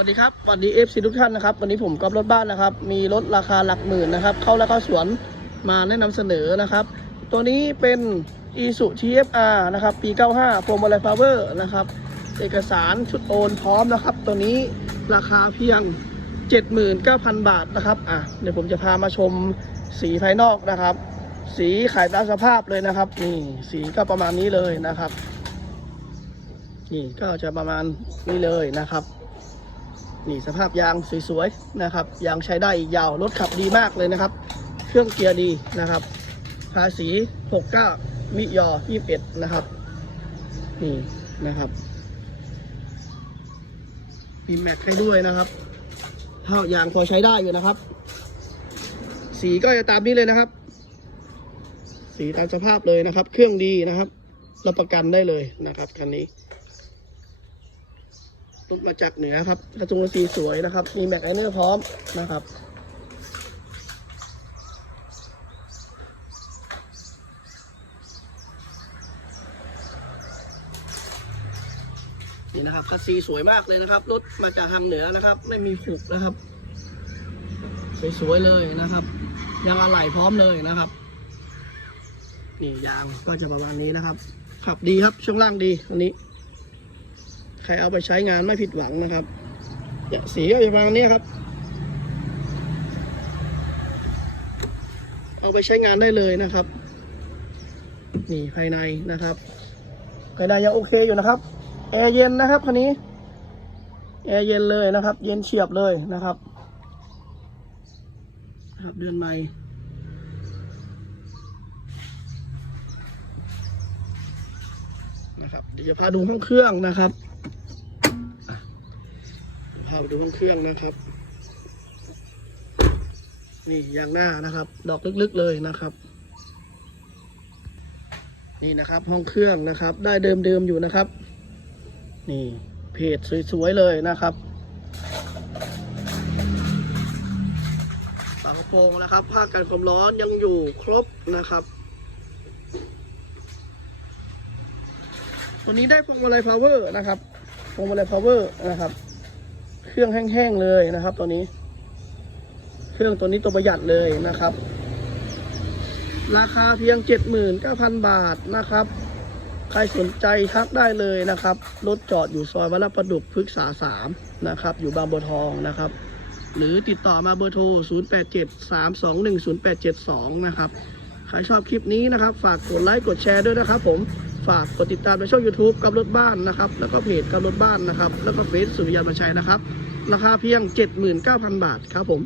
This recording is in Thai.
สวัสดีครับสวัสดีเอฟซีทุกท่านนะครับวันนี้ผมกอบรถบ้านนะครับ มีรถราคาหลักหมื่นนะครับ เข้าแล้วเข้าสวนมาแนะนำเสนอนะครับ ตัวนี้เป็น i s u TFR นะครับ ปี 95พวงมาลัยพาวเวอร์นะครับ เอกสารชุดโอนพร้อมนะครับ ตัวนี้ราคาเพียง 79,000 บาทนะครับอะเดี๋ยวผมจะพามาชมสีภายนอกนะครับ สีขายตามสภาพเลยนะครับนี่สีก็ประมาณนี้เลยนะครับนี่ก็จะประมาณนี้เลยนะครับ นี่สภาพยางสวยๆนะครับ ยางใช้ได้อีกยาว รถขับดีมากเลยนะครับ เครื่องเกียร์ดีนะครับ ภาษี 69 มิยอ 21 นะครับ นี่นะครับมีแม็กให้ด้วยนะครับเท่ายางพอใช้ได้อยู่นะครับ สีก็จะตามนี้เลยนะครับ สีตามสภาพเลยนะครับ เครื่องดีนะครับ รับประกันได้เลยนะครับคันนี้ รถมาจากเหนือครับกระจุงสีสวยนะครับ มีแม็กไอเนอร์พร้อมนะครับนี่นะครับคัสซีสวยมากเลยนะครับรถมาจากทางเหนือนะครับ ไม่มีขุกนะครับสวยๆเลยนะครับยางอะไหล่พร้อมเลยนะครับ นี่ยางก็จะประมาณนี้นะครับ ขับดีครับช่วงล่างดีอันนี้ รเอาไปใช้งานไม่ผิดหวังนะครับเนี่ยสีก็จะประมาณนี้ครับ เอาไปใช้งานได้เลยนะครับ นี่ภายในนะครับ ภายในยังโอเคอยู่นะครับ แอร์เย็นนะครับคันนี้แอร์เย็นเลยนะครับ เย็นเฉียบเลยนะครับนะครับเดือนใหม่นะครับเดี๋ยวจะพาดูห้องเครื่องนะครับ พาไปดูห้องเครื่องนะครับ นี่ยางหน้านะครับ ดอกลึกๆเลยนะครับ นี่นะครับห้องเครื่องนะครับ ได้เดิมๆอยู่นะครับ นี่เพจสวยๆเลยนะครับฝากระโปรงนะครับผ้ากันความร้อนยังอยู่ครบนะครับตัวนี้ได้พวงมาลัยพาวเวอร์นะครับพวงมาลัยพาวเวอร์นะครับ เครื่องแห้งๆเลยนะครับ ตัวนี้ เครื่องตัวนี้ตัวประหยัดเลยนะครับ ราคาเพียง 79,000 บาทนะครับ ใครสนใจทักได้เลยนะครับ รถจอดอยู่ซอยวัลประดุกพฤกษา3นะครับ อยู่บางบัวทองนะครับ หรือติดต่อมาเบอร์โทร 0873210872 นะครับ ใครชอบคลิปนี้นะครับ ฝากกดไลค์กดแชร์ด้วยนะครับผม ฝากกดติดตามในช่อง YouTube กับรถบ้านนะครับ แล้วก็เพจกับรถบ้านนะครับ แล้วก็เฟซสุริยันมาชัยนะครับ ราคาเพียง 79,000 บาทครับผม